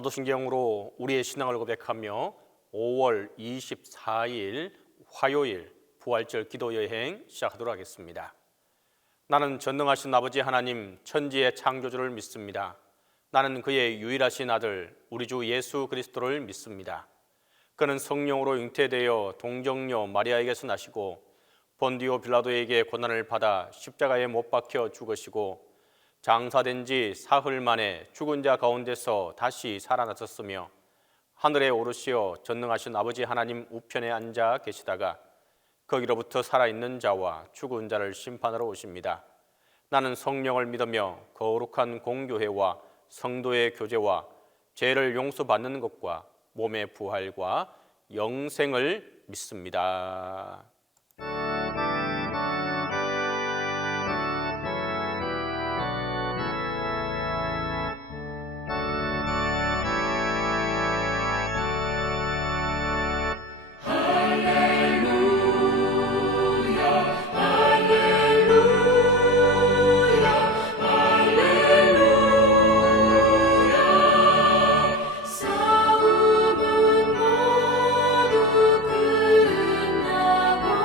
사도신경으로 우리의 신앙을 고백하며 5월 24일 화요일 부활절 기도 여행 시작하도록 하겠습니다. 나는 전능하신 아버지 하나님 천지의 창조주를 믿습니다. 나는 그의 유일하신 아들 우리 주 예수 그리스도를 믿습니다. 그는 성령으로 잉태되어 동정녀 마리아에게서 나시고 본디오 빌라도에게 고난을 받아 십자가에 못 박혀 죽으시고 장사된 지 사흘 만에 죽은 자 가운데서 다시 살아나셨으며 하늘에 오르시어 전능하신 아버지 하나님 우편에 앉아 계시다가 거기로부터 살아있는 자와 죽은 자를 심판하러 오십니다. 나는 성령을 믿으며 거룩한 공교회와 성도의 교제와 죄를 용서받는 것과 몸의 부활과 영생을 믿습니다. 싸움은 모두 끝나고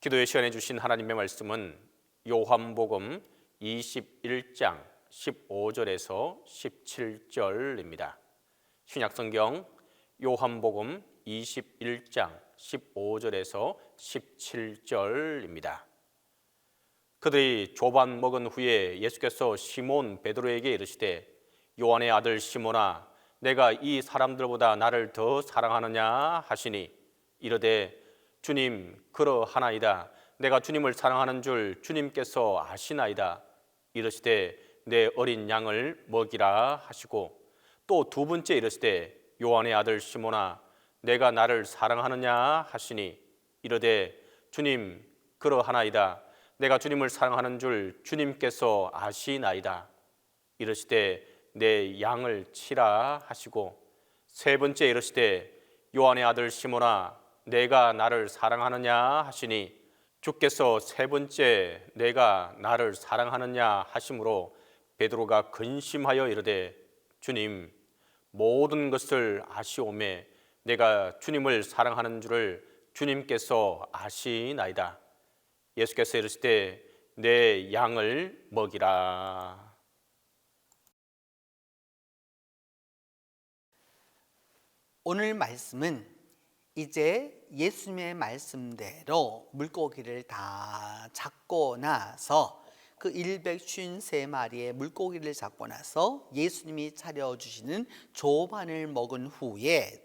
기도의 시간에 주신 하나님의 말씀은 요한복음 21장 15절에서 17절입니다. 신약성경 요한복음 21장 15절에서 17절입니다. 그들이 조반 먹은 후에 예수께서 시몬 베드로에게 이르시되 요한의 아들 시몬아 내가 이 사람들보다 나를 더 사랑하느냐 하시니 이르되 주님 그러하나이다. 내가 주님을 사랑하는 줄 주님께서 아시나이다. 이르시되 내 어린 양을 먹이라 하시고 또 두 번째 이르시되 요한의 아들 시몬아 내가 나를 사랑하느냐 하시니 이르되 주님 그러하나이다. 내가 주님을 사랑하는 줄 주님께서 아시나이다. 이르시되 내 양을 치라 하시고 세 번째 이르시되 요한의 아들 시몬아 내가 나를 사랑하느냐 하시니 주께서 세 번째 내가 나를 사랑하느냐 하심으로 베드로가 근심하여 이르되 주님 모든 것을 아시오매 내가 주님을 사랑하는 줄을 주님께서 아시나이다. 예수께서 이르시되 내 양을 먹이라. 오늘 말씀은 이제 예수님의 말씀대로 물고기를 다 잡고 나서 그 153마리의 물고기를 잡고 나서 예수님이 차려주시는 조반을 먹은 후에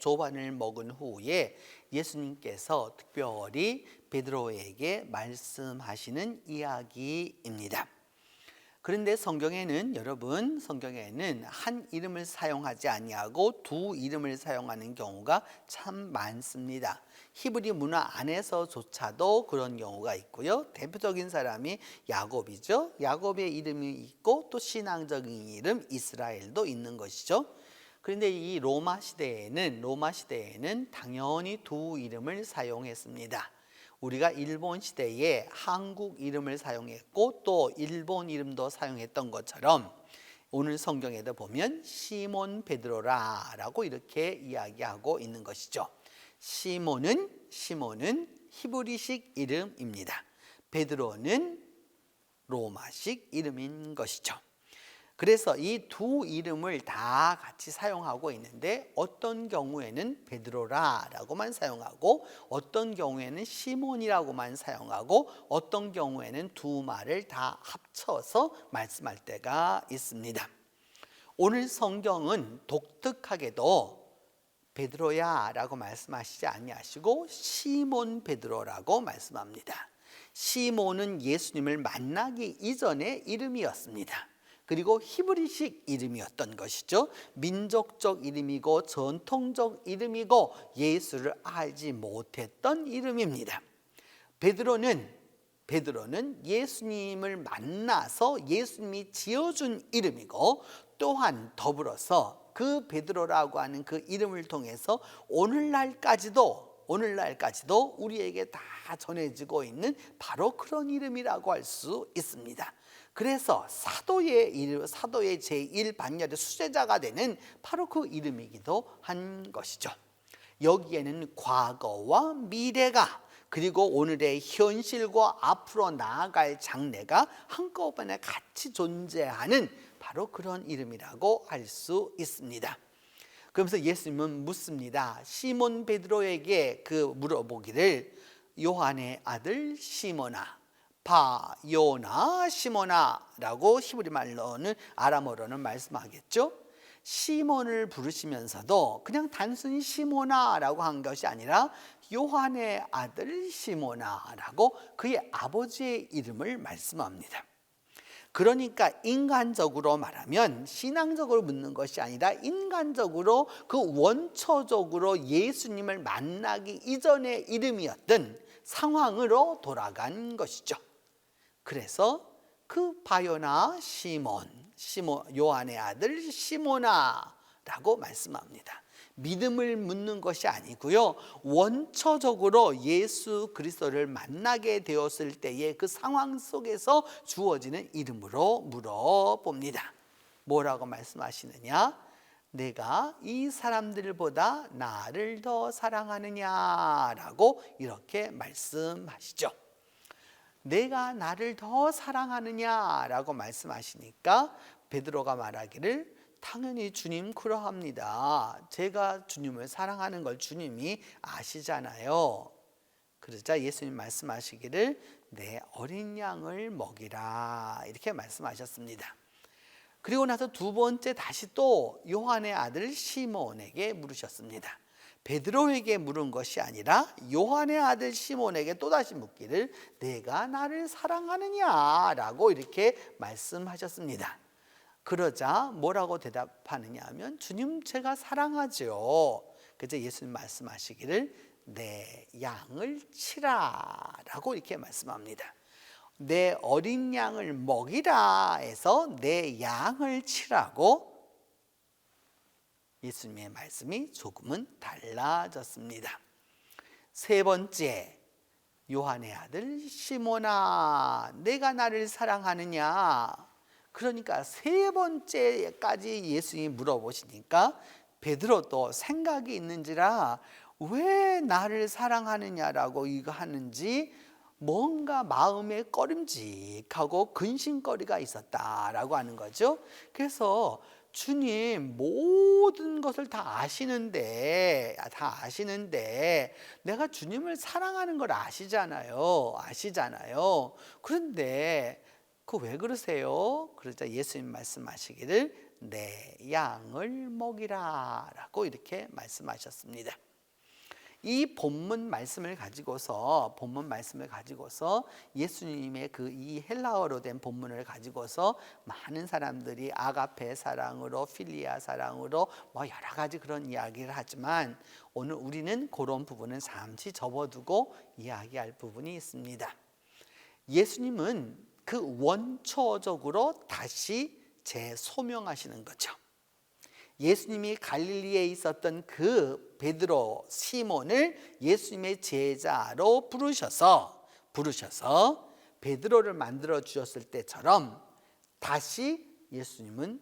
예수님께서 특별히 베드로에게 말씀하시는 이야기입니다. 그런데 성경에는 한 이름을 사용하지 아니하고 두 이름을 사용하는 경우가 참 많습니다. 히브리 문화 안에서조차도 그런 경우가 있고요. 대표적인 사람이 야곱이죠. 야곱의 이름이 있고 또 신앙적인 이름 이스라엘도 있는 것이죠. 그런데 이 로마 시대에는 당연히 두 이름을 사용했습니다. 우리가 일본 시대에 한국 이름을 사용했고 또 일본 이름도 사용했던 것처럼 오늘 성경에도 보면 시몬 베드로라라고 이렇게 이야기하고 있는 것이죠. 시몬은 히브리식 이름입니다. 베드로는 로마식 이름인 것이죠. 그래서 이 두 이름을 다 같이 사용하고 있는데 어떤 경우에는 베드로라라고만 사용하고 어떤 경우에는 시몬이라고만 사용하고 어떤 경우에는 두 말을 다 합쳐서 말씀할 때가 있습니다. 오늘 성경은 독특하게도 베드로야 라고 말씀하시지 아니하시고 시몬 베드로라고 말씀합니다. 시몬은 예수님을 만나기 이전의 이름이었습니다. 그리고 히브리식 이름이었던 것이죠. 민족적 이름이고 전통적 이름이고 예수를 알지 못했던 이름입니다. 베드로는 예수님을 만나서 예수님이 지어준 이름이고 또한 더불어서 그 베드로라고 하는 그 이름을 통해서 오늘날까지도 우리에게 다 전해지고 있는 바로 그런 이름이라고 할 수 있습니다. 그래서 사도의 제1반열의 수제자가 되는 바로 그 이름이기도 한 것이죠. 여기에는 과거와 미래가 그리고 오늘의 현실과 앞으로 나아갈 장래가 한꺼번에 같이 존재하는 바로 그런 이름이라고 할 수 있습니다. 그러면서 예수님은 묻습니다. 시몬 베드로에게 물어보기를 요한의 아들 시몬아 바요나 시몬아 라고 히브리 말로는 아람어로는 말씀하겠죠. 시몬을 부르시면서도 그냥 단순히 시몬아 라고 한 것이 아니라 요한의 아들 시몬아 라고 그의 아버지의 이름을 말씀합니다. 그러니까 인간적으로 말하면 신앙적으로 묻는 것이 아니라 인간적으로 그 원초적으로 예수님을 만나기 이전의 이름이었던 상황으로 돌아간 것이죠. 그래서 그 바요나 시몬 요한의 아들 시몬아라고 말씀합니다. 믿음을 묻는 것이 아니고요. 원초적으로 예수 그리스도를 만나게 되었을 때의 그 상황 속에서 주어지는 이름으로 물어봅니다. 뭐라고 말씀하시느냐? 내가 이 사람들보다 나를 더 사랑하느냐라고 이렇게 말씀하시죠. 내가 나를 더 사랑하느냐라고 말씀하시니까 베드로가 말하기를 당연히 주님 그러합니다. 제가 주님을 사랑하는 걸 주님이 아시잖아요. 그러자 예수님 말씀하시기를 내 어린 양을 먹이라 이렇게 말씀하셨습니다. 그리고 나서 두 번째 다시 또 요한의 아들 시몬에게 물으셨습니다. 베드로에게 물은 것이 아니라 요한의 아들 시몬에게 또다시 묻기를 내가 나를 사랑하느냐라고 이렇게 말씀하셨습니다. 그러자 뭐라고 대답하느냐 하면 주님 제가 사랑하죠. 그래서 예수님 말씀하시기를 내 양을 치라라고 이렇게 말씀합니다. 내 어린 양을 먹이라 해서 내 양을 치라고 예수님의 말씀이 조금은 달라졌습니다. 세 번째, 요한의 아들 시몬아 내가 나를 사랑하느냐. 그러니까 세 번째까지 예수님이 물어보시니까 베드로도 생각이 있는지라 왜 나를 사랑하느냐라고 이거 하는지 뭔가 마음에 꺼림직하고 근심거리가 있었다라고 하는 거죠. 그래서 주님 모든 것을 다 아시는데 내가 주님을 사랑하는 걸 아시잖아요. 그런데 그 왜 그러세요? 그러자 예수님 말씀하시기를 내 양을 먹이라 라고 이렇게 말씀하셨습니다. 이 본문 말씀을 가지고서 예수님의 그 이 헬라어로 된 본문을 가지고서 많은 사람들이 아가페 사랑으로 필리아 사랑으로 뭐 여러 가지 그런 이야기를 하지만 오늘 우리는 그런 부분은 잠시 접어두고 이야기할 부분이 있습니다. 예수님은 그 원초적으로 다시 재소명하시는 거죠. 예수님이 갈릴리에 있었던 그 베드로 시몬을 예수님의 제자로 부르셔서 베드로를 만들어 주셨을 때처럼 다시 예수님은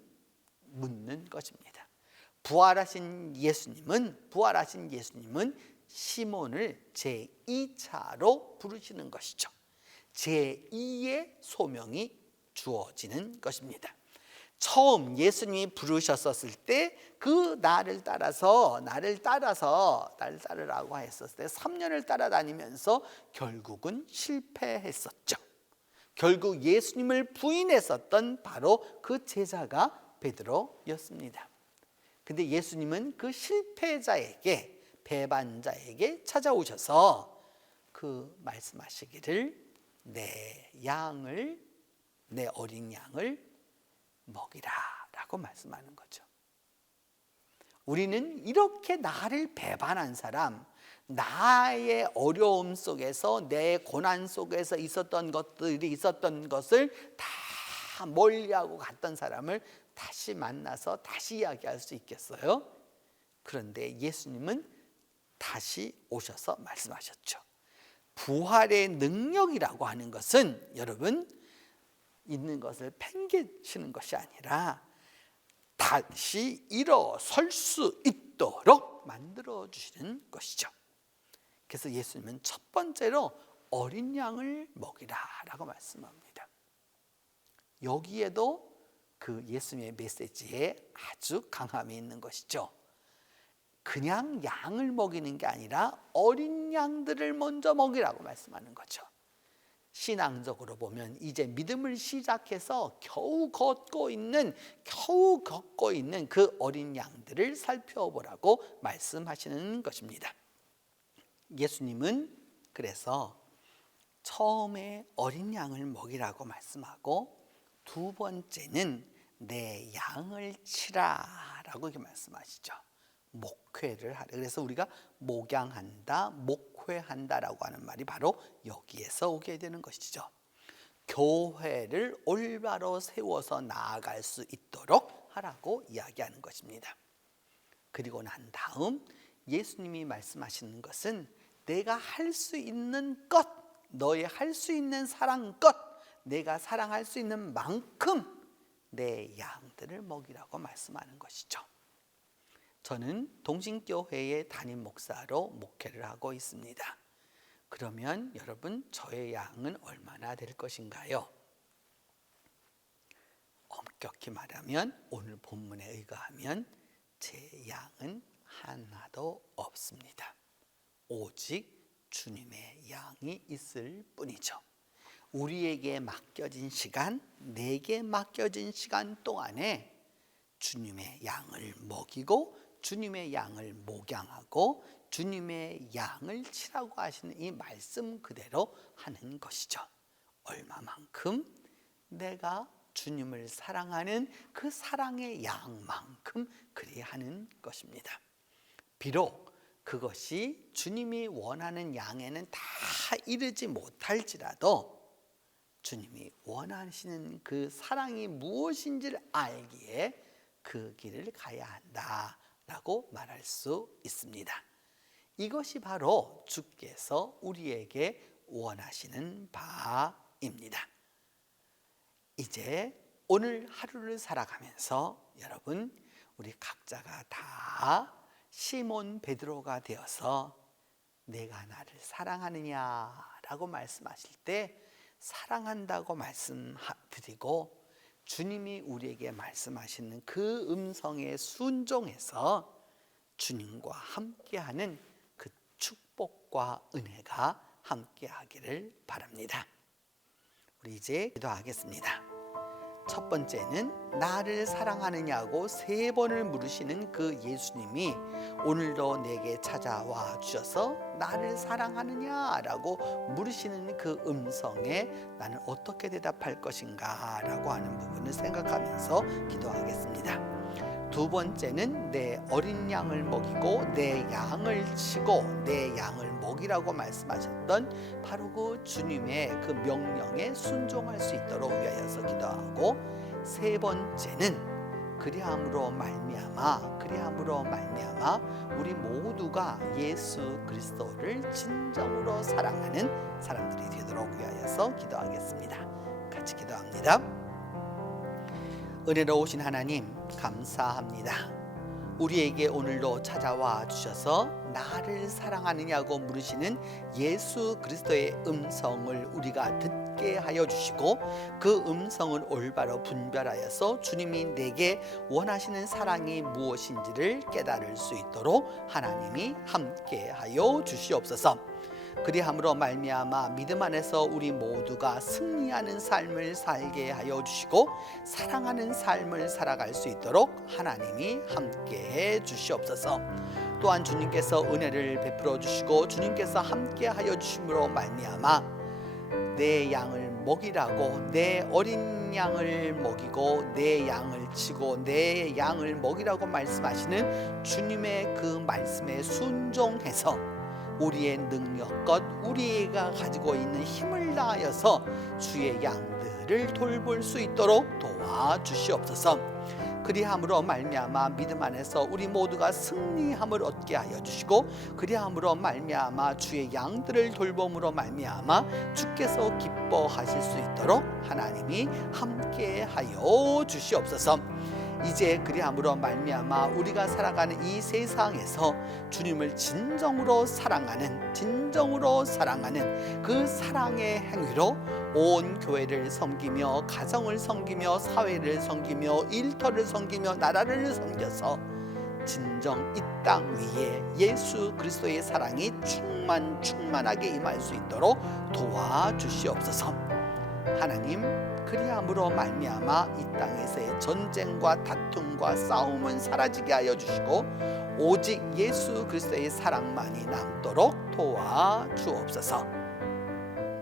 묻는 것입니다. 부활하신 예수님은 시몬을 제2차로 부르시는 것이죠. 제2의 소명이 주어지는 것입니다. 처음 예수님이 부르셨었을 때 그 나를 따르라고 했었을 때 3년을 따라다니면서 결국은 실패했었죠. 결국 예수님을 부인했었던 바로 그 제자가 베드로였습니다. 근데 예수님은 그 실패자에게 배반자에게 찾아오셔서 그 말씀하시기를 내 어린 양을 먹이라 라고 말씀하는 거죠. 우리는 이렇게 나를 배반한 사람, 나의 어려움 속에서 내 고난 속에서 있었던 것을 다 멀리하고 갔던 사람을 다시 만나서 다시 이야기할 수 있겠어요? 그런데 예수님은 다시 오셔서 말씀하셨죠. 부활의 능력이라고 하는 것은 여러분 있는 것을 팽개치는 것이 아니라 다시 일어설 수 있도록 만들어 주시는 것이죠. 그래서 예수님은 첫 번째로 어린 양을 먹이라 라고 말씀합니다. 여기에도 그 예수님의 메시지에 아주 강함이 있는 것이죠. 그냥 양을 먹이는 게 아니라 어린 양들을 먼저 먹이라고 말씀하는 거죠. 신앙적으로 보면 이제 믿음을 시작해서 겨우 걷고 있는 그 어린 양들을 살펴보라고 말씀하시는 것입니다. 예수님은 그래서 처음에 어린 양을 먹이라고 말씀하고 두 번째는 내 양을 치라라고 이렇게 말씀하시죠. 목회를 하라. 그래서 우리가 목양한다, 목회한다라고 하는 말이 바로 여기에서 오게 되는 것이죠. 교회를 올바로 세워서 나아갈 수 있도록 하라고 이야기하는 것입니다. 그리고 난 다음 예수님이 말씀하시는 것은 내가 할 수 있는 것, 너의 할 수 있는 사랑것, 내가 사랑할 수 있는 만큼 내 양들을 먹이라고 말씀하는 것이죠. 저는 동신교회의 담임 목사로 목회를 하고 있습니다. 그러면 여러분 저의 양은 얼마나 될 것인가요? 엄격히 말하면 오늘 본문에 의거하면 제 양은 하나도 없습니다. 오직 주님의 양이 있을 뿐이죠. 우리에게 맡겨진 시간, 내게 맡겨진 시간 동안에 주님의 양을 먹이고 주님의 양을 목양하고 주님의 양을 치라고 하시는 이 말씀 그대로 하는 것이죠. 얼마만큼 내가 주님을 사랑하는 그 사랑의 양만큼 그래야 하는 것입니다. 비록 그것이 주님이 원하는 양에는 다 이르지 못할지라도 주님이 원하시는 그 사랑이 무엇인지를 알기에 그 길을 가야 한다라고 말할 수 있습니다. 이것이 바로 주께서 우리에게 원하시는 바입니다. 이제 오늘 하루를 살아가면서 여러분 우리 각자가 다 시몬 베드로가 되어서 내가 나를 사랑하느냐라고 말씀하실 때 사랑한다고 말씀드리고 주님이 우리에게 말씀하시는 그 음성에 순종해서 주님과 함께하는 그 축복과 은혜가 함께하기를 바랍니다. 우리 이제 기도하겠습니다. 첫 번째는 나를 사랑하느냐고 3번을 물으시는 그 예수님이 오늘도 내게 찾아와 주셔서 나를 사랑하느냐라고 물으시는 그 음성에 나는 어떻게 대답할 것인가 라고 하는 부분을 생각하면서 기도하겠습니다. 두 번째는 내 어린 양을 먹이고 내 양을 치고 내 양을 먹이라고 말씀하셨던 바로 그 주님의 그 명령에 순종할 수 있도록 위하여서 기도하고 세 번째는 그리함으로 말미암아 우리 모두가 예수 그리스도를 진정으로 사랑하는 사람들이 되도록 위하여서 기도하겠습니다. 같이 기도합니다. 은혜로우신 하나님 감사합니다. 우리에게 오늘도 찾아와 주셔서 나를 사랑하느냐고 물으시는 예수 그리스도의 음성을 우리가 듣게 하여 주시고 그 음성을 올바로 분별하여서 주님이 내게 원하시는 사랑이 무엇인지를 깨달을 수 있도록 하나님이 함께 하여 주시옵소서. 그리함으로 말미암아 믿음 안에서 우리 모두가 승리하는 삶을 살게 하여 주시고 사랑하는 삶을 살아갈 수 있도록 하나님이 함께해 주시옵소서. 또한 주님께서 은혜를 베풀어 주시고 주님께서 함께 하여 주심으로 말미암아 내 양을 먹이라고 내 어린 양을 먹이고 내 양을 치고 내 양을 먹이라고 말씀하시는 주님의 그 말씀에 순종해서 우리의 능력껏 우리가 가지고 있는 힘을 다하여서 주의 양들을 돌볼 수 있도록 도와주시옵소서. 그리함으로 말미암아 믿음 안에서 우리 모두가 승리함을 얻게 하여 주시고 그리함으로 말미암아 주의 양들을 돌봄으로 말미암아 주께서 기뻐하실 수 있도록 하나님이 함께 하여 주시옵소서. 이제 그리함으로 말미암아 우리가 살아가는 이 세상에서 주님을 진정으로 사랑하는 그 사랑의 행위로 온 교회를 섬기며 가정을 섬기며 사회를 섬기며 일터를 섬기며 나라를 섬겨서 진정 이 땅 위에 예수 그리스도의 사랑이 충만하게 임할 수 있도록 도와주시옵소서. 하나님 그리함으로 말미암아 이 땅에서의 전쟁과 다툼과 싸움은 사라지게 하여 주시고 오직 예수 그리스도의 사랑만이 남도록 도와주옵소서.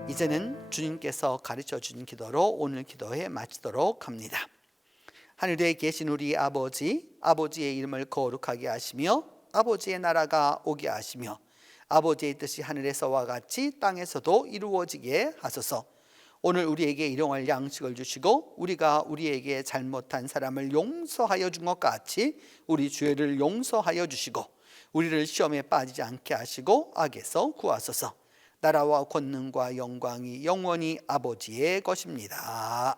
이제는 주님께서 가르쳐 주신 기도로 오늘 기도회 마치도록 합니다. 하늘에 계신 우리 아버지의 이름을 거룩하게 하시며 아버지의 나라가 오게 하시며 아버지의 뜻이 하늘에서와 같이 땅에서도 이루어지게 하소서. 오늘 우리에게 일용할 양식을 주시고 우리가 우리에게 잘못한 사람을 용서하여 준 것 같이 우리 죄를 용서하여 주시고 우리를 시험에 빠지지 않게 하시고 악에서 구하소서. 나라와 권능과 영광이 영원히 아버지의 것입니다.